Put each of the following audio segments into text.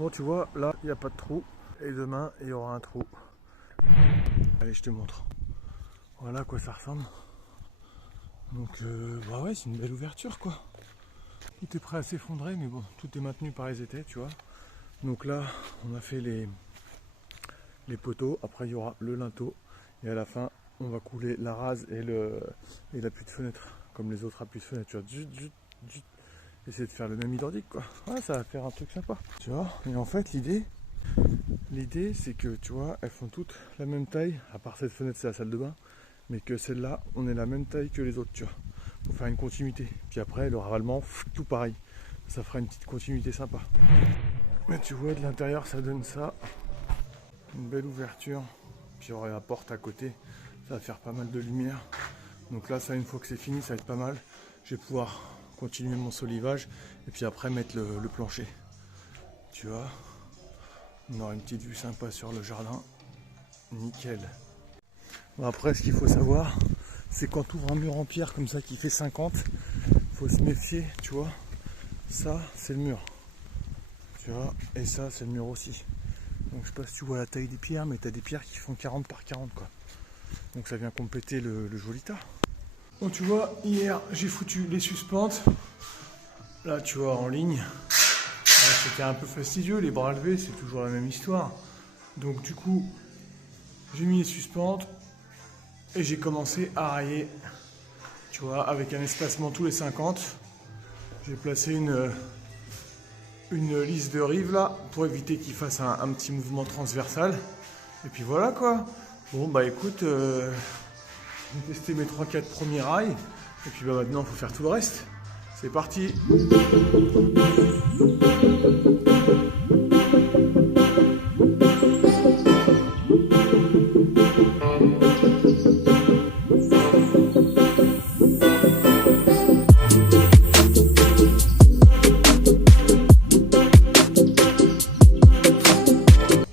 Bon, tu vois, là, il n'y a pas de trou. Et demain, il y aura un trou. Allez, je te montre. Voilà à quoi ça ressemble. Donc, bah ouais, c'est une belle ouverture, quoi. Tout est prêt à s'effondrer, mais bon, tout est maintenu par les étais, tu vois. Donc là, on a fait les poteaux. Après, il y aura le linteau. Et à la fin, on va couler la rase et l'appui de fenêtre. Comme les autres appuis de fenêtre, tu vois. Essayer de faire le même hydraulique, quoi. Ouais, ça va faire un truc sympa. Tu vois. Et en fait, l'idée, c'est que, tu vois, elles font toutes la même taille. À part cette fenêtre, c'est la salle de bain. Mais que celle-là, on est la même taille que les autres, tu vois. Pour faire une continuité. Puis après, le ravalement, tout pareil. Ça fera une petite continuité sympa. Mais tu vois, de l'intérieur, ça donne ça. Une belle ouverture. Puis il y aura la porte à côté. Ça va faire pas mal de lumière. Donc là, ça, une fois que c'est fini, ça va être pas mal. Je vais pouvoir continuer mon solivage. Et puis après, mettre le plancher. Tu vois, on aura une petite vue sympa sur le jardin. Nickel. Bon, après, ce qu'il faut savoir, c'est quand tu ouvres un mur en pierre comme ça qui fait 50, faut se méfier, tu vois. Ça, c'est le mur. Tu vois, et ça, c'est le mur aussi. Donc je sais pas si tu vois la taille des pierres, mais tu as des pierres qui font 40 par 40, quoi. Donc ça vient compléter le joli tas. Bon, tu vois, hier, j'ai foutu les suspentes. Là, tu vois, en ligne. Là, c'était un peu fastidieux, les bras levés, c'est toujours la même histoire. Donc du coup, j'ai mis les suspentes et j'ai commencé à railler. Tu vois, avec un espacement tous les 50. J'ai placé une lisse de rive là pour éviter qu'il fasse un petit mouvement transversal. Et puis voilà, quoi. Bon, bah écoute, j'ai testé mes 3-4 premiers rails. Et puis bah maintenant, il faut faire tout le reste. C'est parti.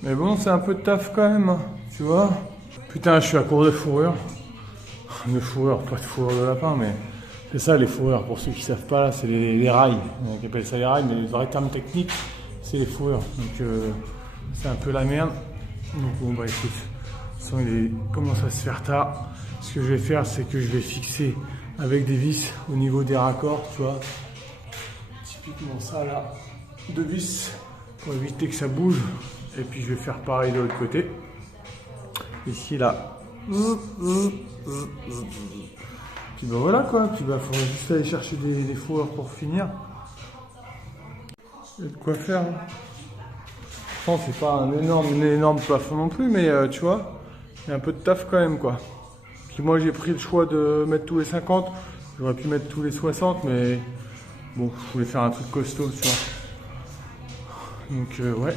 Mais bon, c'est un peu de taf quand même, hein, tu vois. Putain, je suis à court de fourrure. De fourrure, pas de fourrure de lapin, mais c'est ça les fourrures. Pour ceux qui ne savent pas, là, c'est les rails. On appelle ça les rails, mais le vrai terme technique, c'est les fourrures. Donc c'est un peu la merde. Donc bon, bah écoute, de toute façon, il commence à se faire tard. Ce que je vais faire, c'est que je vais fixer avec des vis au niveau des raccords, tu vois. Typiquement ça là, 2 vis pour éviter que ça bouge. Et puis je vais faire pareil de l'autre côté. Ici là. Puis bah voilà, quoi. Puis bah faudrait juste aller chercher des fourrures pour finir. Il y a de quoi faire. Hein. Bon, c'est pas un énorme plafond non plus, mais tu vois, il y a un peu de taf quand même, quoi. Puis moi j'ai pris le choix de mettre tous les 50. J'aurais pu mettre tous les 60, mais bon, je voulais faire un truc costaud, tu vois. Donc ouais.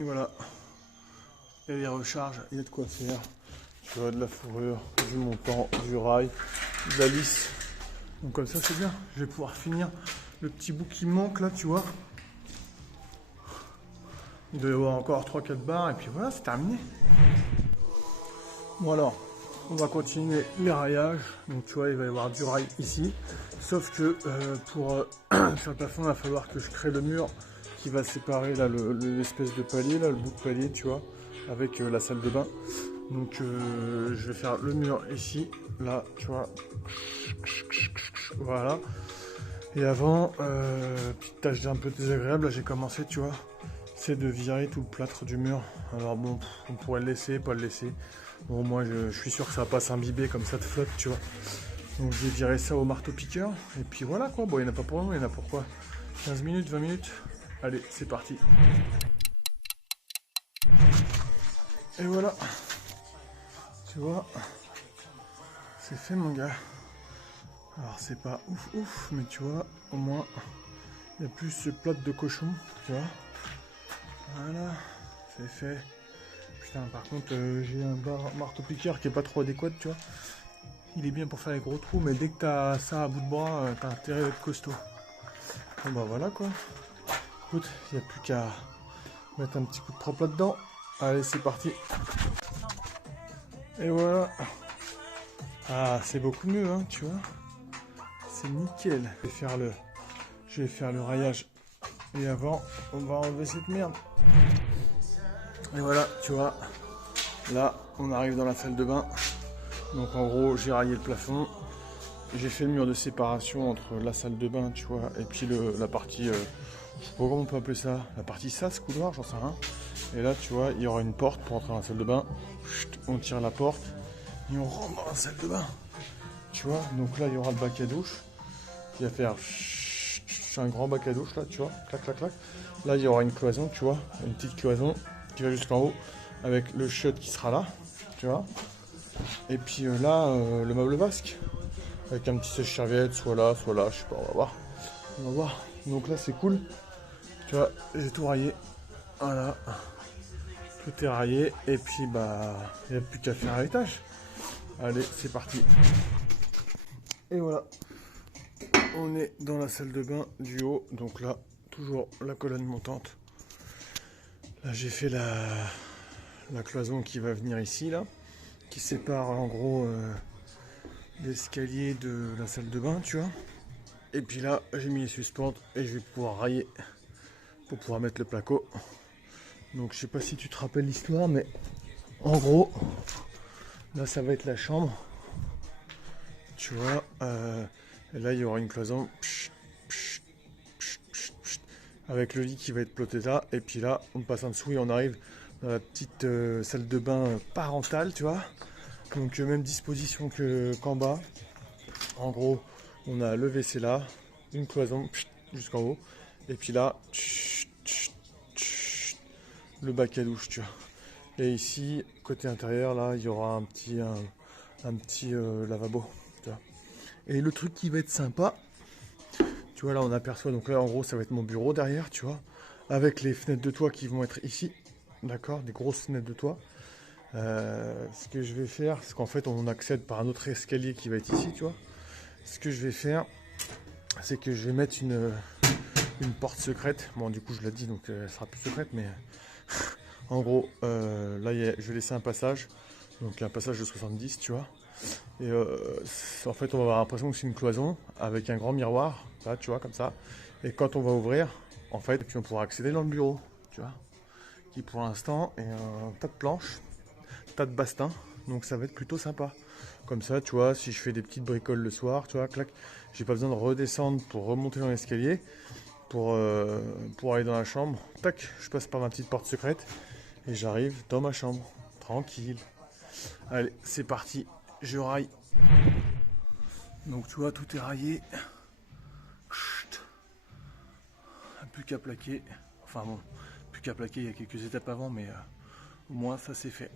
Et voilà. Il y a les recharges, il y a de quoi faire. Tu vois, de la fourrure, du montant, du rail, de la lisse. Donc comme ça c'est bien. Je vais pouvoir finir le petit bout qui me manque là, tu vois. Il doit y avoir encore 3-4 barres et puis voilà, c'est terminé. Bon alors, on va continuer les raillages. Donc tu vois, il va y avoir du rail ici. Sauf que pour faire le plafond, il va falloir que je crée le mur qui va séparer là l'espèce de palier, là, le bout de palier, tu vois, avec la salle de bain. Donc je vais faire le mur ici, là, tu vois. Voilà. Et avant, petite tâche un peu désagréable, là j'ai commencé, tu vois, c'est de virer tout le plâtre du mur. Alors bon, on pourrait le laisser, pas le laisser. Bon, moi je suis sûr que ça va pas s'imbiber comme ça de flotte, tu vois. Donc je vais virer ça au marteau piqueur. Et puis voilà, quoi. Bon, il n'y en a pas pour nous, il y en a pour quoi, 15 minutes, 20 minutes. Allez, c'est parti. Et voilà. Tu vois, c'est fait, mon gars. Alors c'est pas ouf, mais tu vois, au moins, il y a plus ce plâtre de cochon, tu vois. Voilà, c'est fait. Putain, par contre, j'ai un marteau piqueur qui est pas trop adéquat, tu vois. Il est bien pour faire les gros trous, mais dès que t'as ça à bout de bras, t'as intérêt à être costaud. Bon bah voilà, quoi. Écoute, il n'y a plus qu'à mettre un petit coup de propre là-dedans. Allez, c'est parti. Et voilà. Ah, c'est beaucoup mieux, hein, tu vois. C'est nickel. Je Je vais faire le raillage. Et avant, on va enlever cette merde. Et voilà, tu vois. Là, on arrive dans la salle de bain. Donc en gros, j'ai raillé le plafond. J'ai fait le mur de séparation entre la salle de bain, tu vois, et puis la partie, je sais pas comment on peut appeler ça, la partie sas, couloir, j'en sais rien. Et là, tu vois, il y aura une porte pour entrer dans la salle de bain. Chut, on tire la porte et on rentre dans la salle de bain. Tu vois, donc là, il y aura le bac à douche qui va faire un grand bac à douche, là, tu vois, clac, clac, clac. Là, il y aura une cloison, tu vois, une petite cloison qui va jusqu'en haut avec le chiotte qui sera là, tu vois. Et puis là, le meuble vasque. Avec un petit sèche-serviette, soit là, je sais pas, on va voir. On va voir. Donc là c'est cool. Tu vois, j'ai tout raillé. Voilà. Tout est raillé. Et puis bah, il n'y a plus qu'à faire à l'étage. Allez, c'est parti. Et voilà. On est dans la salle de bain du haut. Donc là, toujours la colonne montante. Là j'ai fait la cloison qui va venir ici, là. Qui sépare en gros l'escalier de la salle de bain, tu vois. Et puis là, j'ai mis les suspentes et je vais pouvoir railler pour pouvoir mettre le placo. Donc je sais pas si tu te rappelles l'histoire, mais en gros, là ça va être la chambre. Tu vois, et là il y aura une cloison avec le lit qui va être ploté là. Et puis là, on passe en dessous et on arrive dans la petite salle de bain parentale, tu vois. Donc même disposition qu'en bas. En gros, on a le WC là, une cloison jusqu'en haut. Et puis là, le bac à douche, tu vois. Et ici, côté intérieur, là, il y aura un petit lavabo, tu vois. Et le truc qui va être sympa, tu vois, là, on aperçoit, donc là, en gros, ça va être mon bureau derrière, tu vois, avec les fenêtres de toit qui vont être ici, d'accord, des grosses fenêtres de toit. Ce que je vais faire, c'est qu'en fait, on accède par un autre escalier qui va être ici, tu vois. Ce que je vais faire, c'est que je vais mettre une porte secrète. Bon, du coup, je l'ai dit, donc elle sera plus secrète, mais en gros, là, je vais laisser un passage. Donc, il y a un passage de 70, tu vois. Et en fait, on va avoir l'impression que c'est une cloison avec un grand miroir, là, tu vois, comme ça. Et quand on va ouvrir, en fait, tu vas pouvoir accéder dans le bureau, tu vois. Qui pour l'instant est un tas de planches, tas de bastins. Donc, ça va être plutôt sympa. Comme ça, tu vois, si je fais des petites bricoles le soir, tu vois, clac, j'ai pas besoin de redescendre pour remonter dans l'escalier. Pour aller dans la chambre, tac, je passe par ma petite porte secrète et j'arrive dans ma chambre, tranquille. Allez, c'est parti, je raille. Donc tu vois, tout est raillé. Chut. Plus qu'à plaquer. Enfin bon, plus qu'à plaquer, il y a quelques étapes avant, mais au moins ça c'est fait.